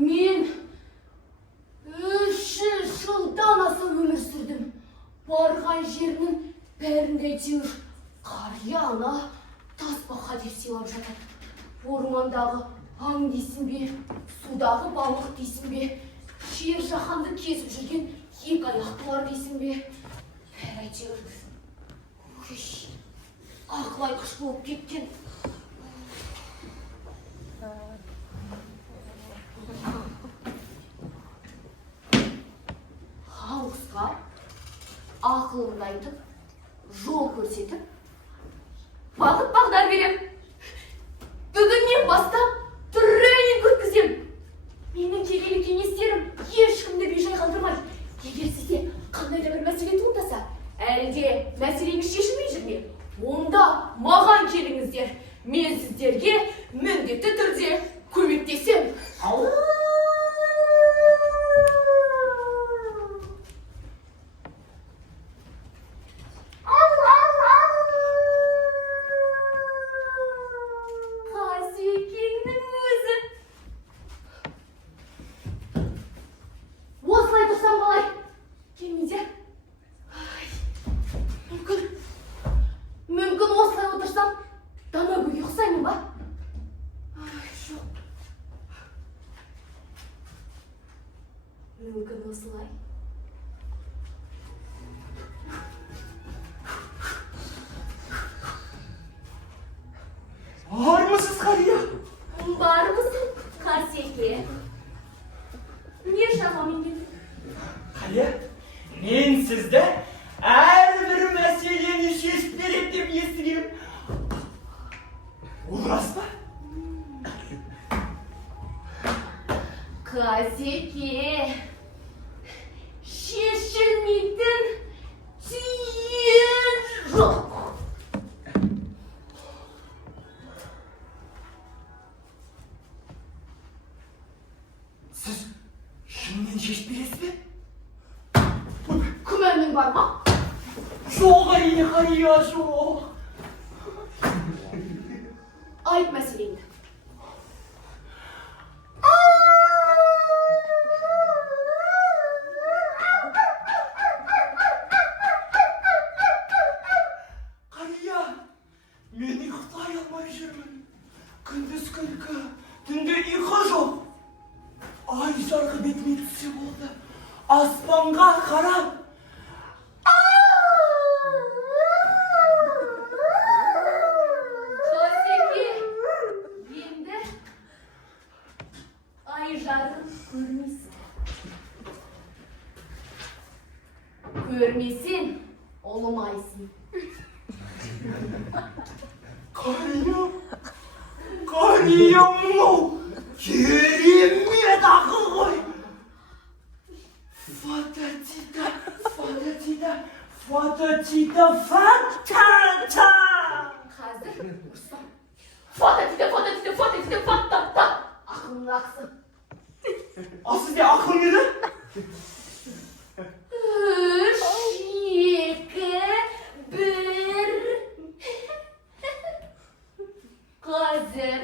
Мен 3 жылдан аса өмір сүрдім. Барған жерінің бәрінде әйтеуір қария ана тасбақа деп сыйлап жатады. Ормандағы аң дейсің бе, судағы балық дейсің бе, жер жаһанды кезіп жүрген екі аяқтылар дейсің бе. Бәрі әйтеуір ақыл айтқыш болып кеткен. Халыққа ақылымды айтып, жол көрсетіп, бағыт бағдар берем. Бүгіннен бастап тренинг өткізем. Менің келелі кеңестерім ешкімді бейжай қалдырмайды. Егер сізде қандай да бір мәселе туындаса, әлде мәселеңіз шешілмей жүр ме? Онда маған келіңіздер. Мен сіздерге міндетті түрде көмектесем. Мүмкін осылай отырсам, дана бөге ұқсаймын ба? Жоқ. Мүмкін осылай. Армысыз, қария? Бармысың, Қарсеке? Не шамамен келдің? Қария, мен сізді әрбір мәселені шешіп береді деп естігенім. Ол рас па? Қарсеке, шешілмейтін түйін жоқ. Сіз шынымен шешіп бересіз бе? Күмәнің бар ма? Жоқ, әрине, қария, жоқ. Айт мәселеңді. Қария, мен ұйықтай алмай жүрмін. Күндіз күлкі, түнде ұйқы жоқ. Ай жарқы бетіме түссе болды. Аспанға қарап. Қарсеке, енді ай жарқын көрмейсің. Көрмесең, ұлымайсың. Қария мынау керемет ақыл ғой. Фата-тита. Қазір ұрсам. Фата-тита. Ақылың ақсын. А сізде ақыл неді? 3, 2, 1. Қазір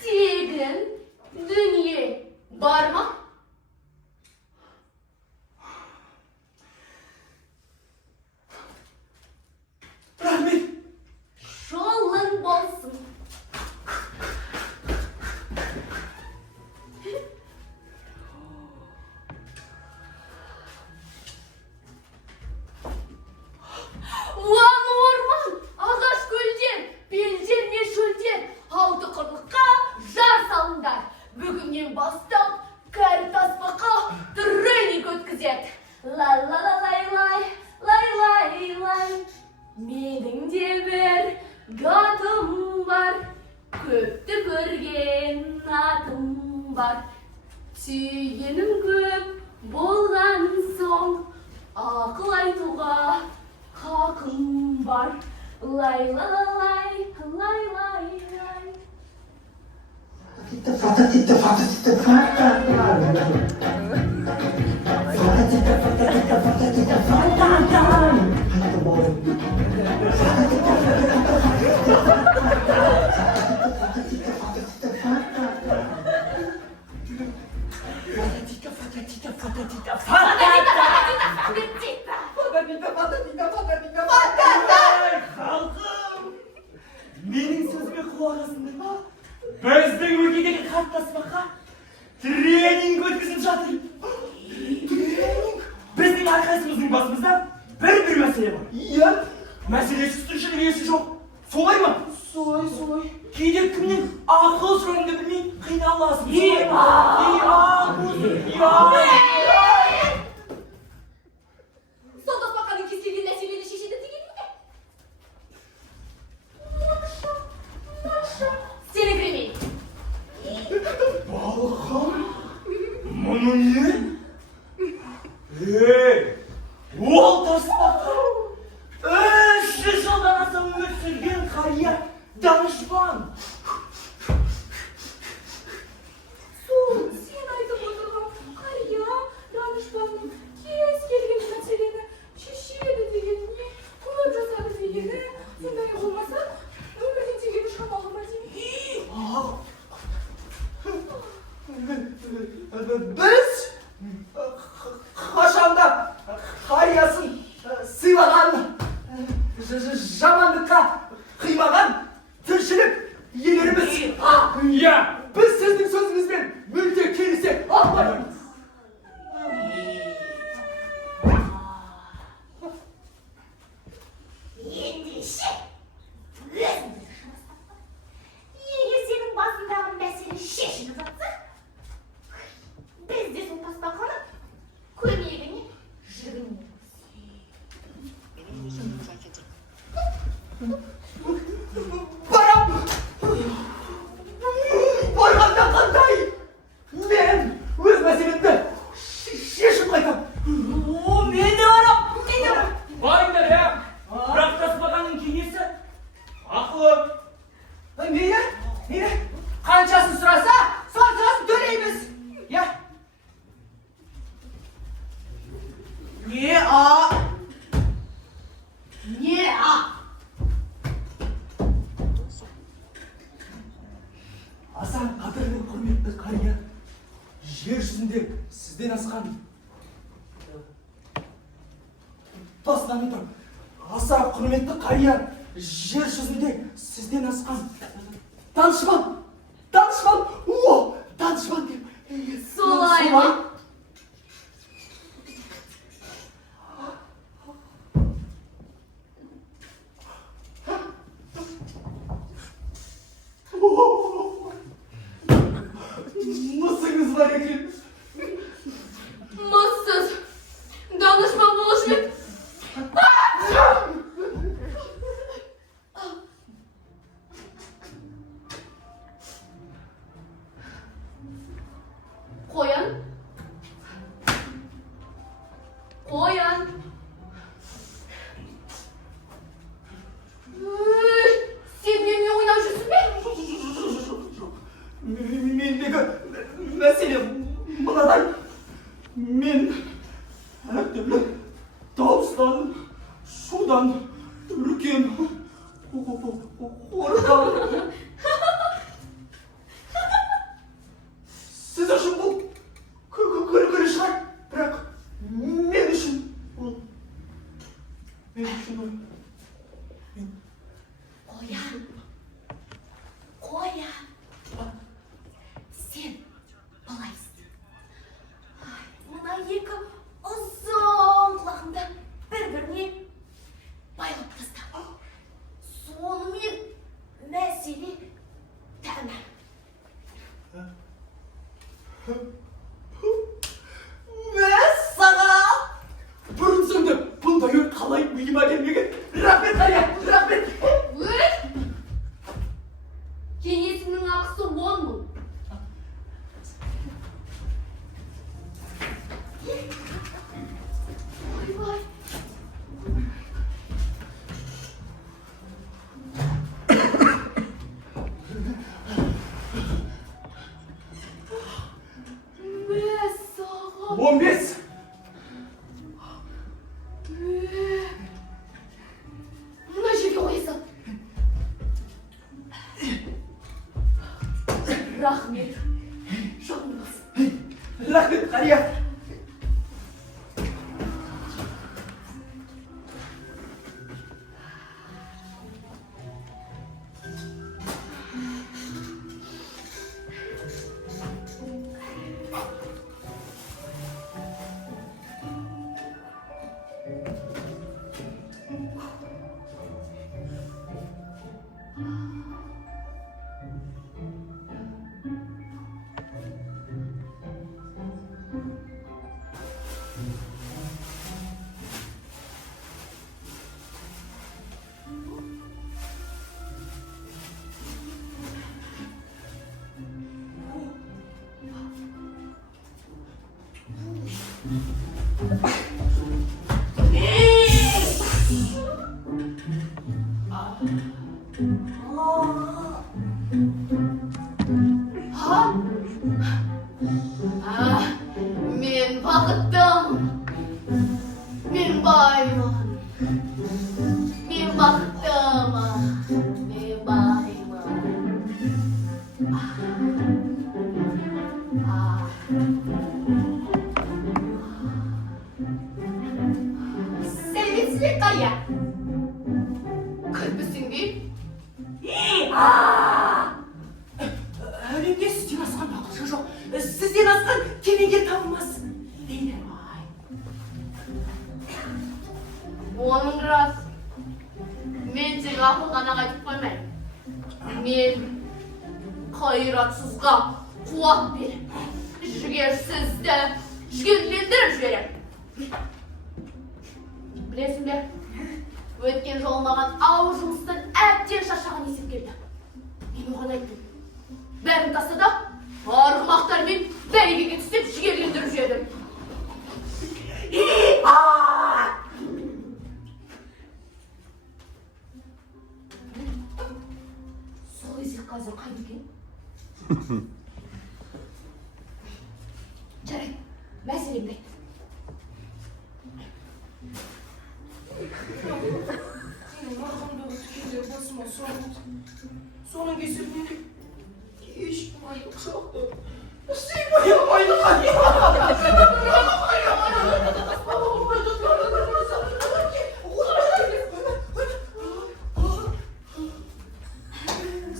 тегін дүние бар ма? Рахмет. Жолың болсын. Сүйгенім көп болған соң, ақыл айтуға хақым бар. Лай лай лай лай лай лай. Менің сөзіме құлақ асыңдар ма? Біздің өлкедегі қалыптаспаққа тренинг өткізіп жатыр. Тренинг? Біздің әрқайсымыздың басымызда бір мәселе бар. Иә? Мәселесіз тіршілік иесі жоқ. Солай ма? Солай. Кейде кімнің ақыл жөнінде білмей қиналасың. Сол тасбақаның кез келген мәселені шешеді дегенің бе? Сені кіремейін. Балқам? Мұны не? Ол тасбақа 300 жылдан аса өмір сүрген қария данышпан. Сен айтып отырған қария данышпанның кез келген мәселені шешеді дегеніне, көп жасады дегені, сондай болмаса өмірден тегені шамалы ма деймін? Біз қашанда қариясын сыйлаған, жамандыққа қимаған тіршілік иелеріміз. Иә, біз сіздің сөзіңізбен мүлде келісе алмаймыз. Ендеше, өзіңді егер сенің басындағы мәселе шешіліп жатса, біз де сол тасбақаны көмегіне жүгінеміз. Барам! Барғанда қандай? Мен өз мәселемді шешіп қайтам. Мен де барам! Барыңдар, иә. Бірақ тасбақаның кеңесі ақылы. Мейлі, қаншасын сұраса, соншасын төлейміз. Иә? Не а? Асан қадірлі құрметті қария, жер жүзінде сізден асқан бастан тұр. Аса құрметті қария, жер жүзінде сізден асқан данышпан, данышпан деп. Солай ма? Мысыңыз бар екен. Мұзсыз данышпан болушы ма? Қоян. Сен немен ойнап жүрсің бе? Мендегі мәселе мынадай. Мен әртүрлі дауыстан, шудан, үркен, қорқам. Сіз үшін бұл күлкілі шығар, бірақ мен үшін ол. Қоян. Сен былай істе. Мына екі ұзын құлағыңды бір-біріне байлап таста. Сонымен мәселе тәмам. 15. Мына жерге қоя сал. Рахмет. Жаныңыз. Рахмет, қария. Мен бақыттымын. Мен баймын. Мен бақыттымын. Мен баймын. Сәлеметсіз бе, қария? Күлпісің бе? Әлемде сізден асқан ақылшы жоқ. Сізден асқан кемеңгер табылмас. Дейді. Оның рас. Мен тек ақыл ғана қайтып қоймайын. Мен қайратсызға қуат беріп, жігерсізді жігерлендіріп жіберем. Білесің бе? Өткен жолы маған ауыр жұмыстан әбден шаршаған есеп келді. Мен оған айттым. Бәрін тастада, арғымақтармен бәйгеге түсіп жігерлендіріп жібердім. Сол есек қазір қайда екен? Жарайды, мәселемді айт. Соның кесірінен еш майық жоқты. Сыймай алмайды қария.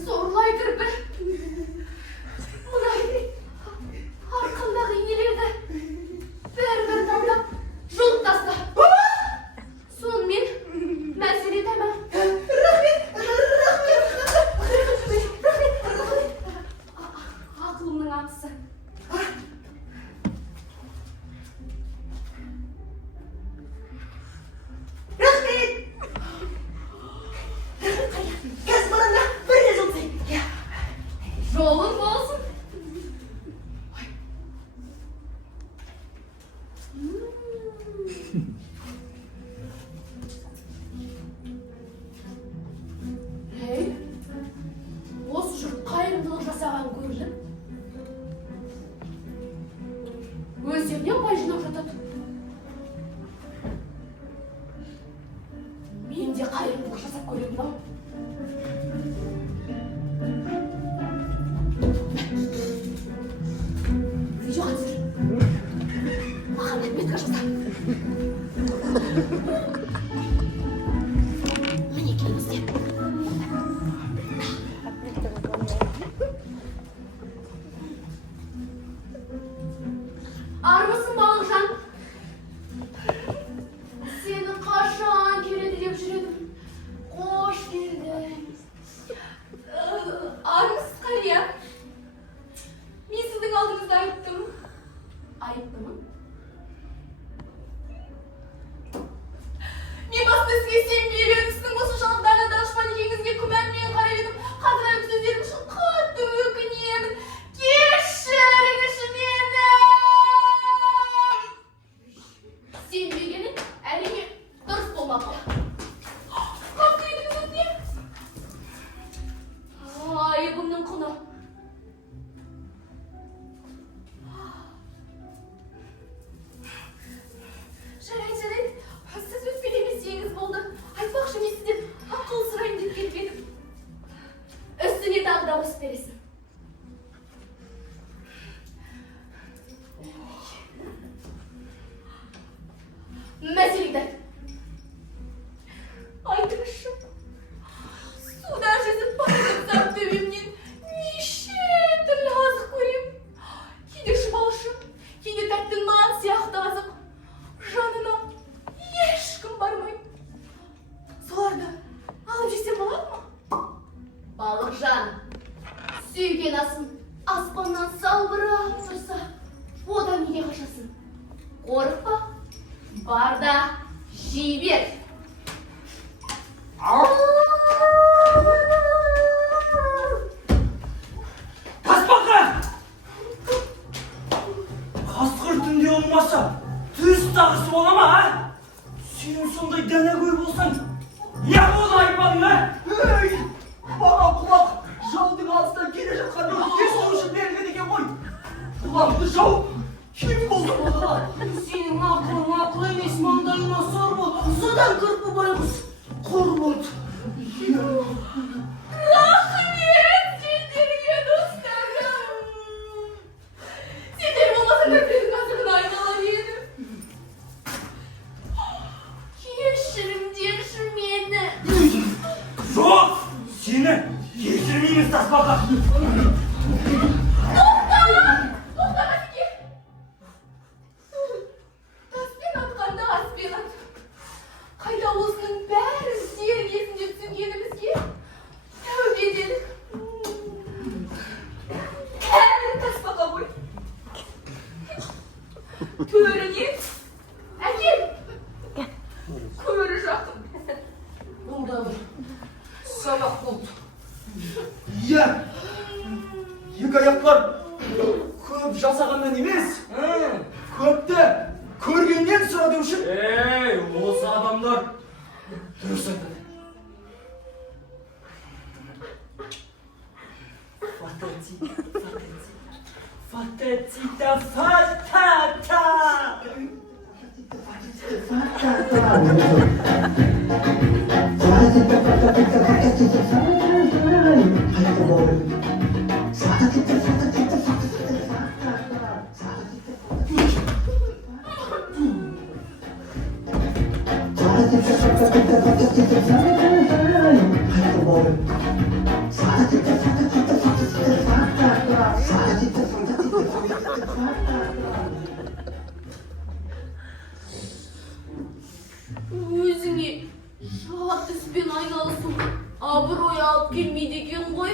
Сорлай кірпі. Мұнай арқандағы инелерді бәрі талдап жұлып таста. Сонымен мәселе тәмам. Ақылымның ақысы. Жолың болсын. Ей, осы жұрт қайырымдылық жасаған көрініп, өздеріне бай жинап жатады. Мен де қайырымдылық жасап көремін ау. Видео қазір. Маған отметка жаса. Мінекейіңізде. Армысың, балықжан? Сені қашан келеді деп жүредім. Қош келдің. Армысыз, қария. Мен сіздің алдыңызда айттым. Айттым ма? Мен басында сізге сенбей едім. Сіздің осыншалық дана данышпан екеніңізге күмәнмен қарап едім. Қазір әлгі сөздерім үшін қатты өкінемін. Кешіріңізші мені. неге қашасың? Қорықпа. Бар да жей бер. Тасбақа! Қасқыр түнде olmasa, түс тағысы бола ма, а? Сен сондай дәнекөй болсаң, не болды айтпадың, а? Ей! Баған құлақ! Жаудың алыстан келе жатқан өтке соғышы берген екен ғой! Құлақты жау! Кім болды бұға? Сенің ақыл емес, маңдайыңа сор бол. Содан кірпі байғұс қор болды. Рахмет сендерге достарым. Сендер болмасаңдар менің қазірін айналар едім. Кешіріңдерші мені. Жоқ! Сені кешірмейміз, Тасбақа! Тоқта Атеке. Таспен атқанда аспен ат. Қайда осының бәрін дер кезінде түсінгенімізге тәубе делік. Кәміл Тасбақа ғой. Төріне әкел. Көрі жақын. Бұл да бір сабақ болды. Иә! Екі аяқтар көп жасағаннан емес, көпті көргеннен сұрады үшін. Ей, осы адамдар дұрыс айтады. Фатетита фатата! Өзіңе жауап іспен айналысу абырой алып келмейді екен ғой.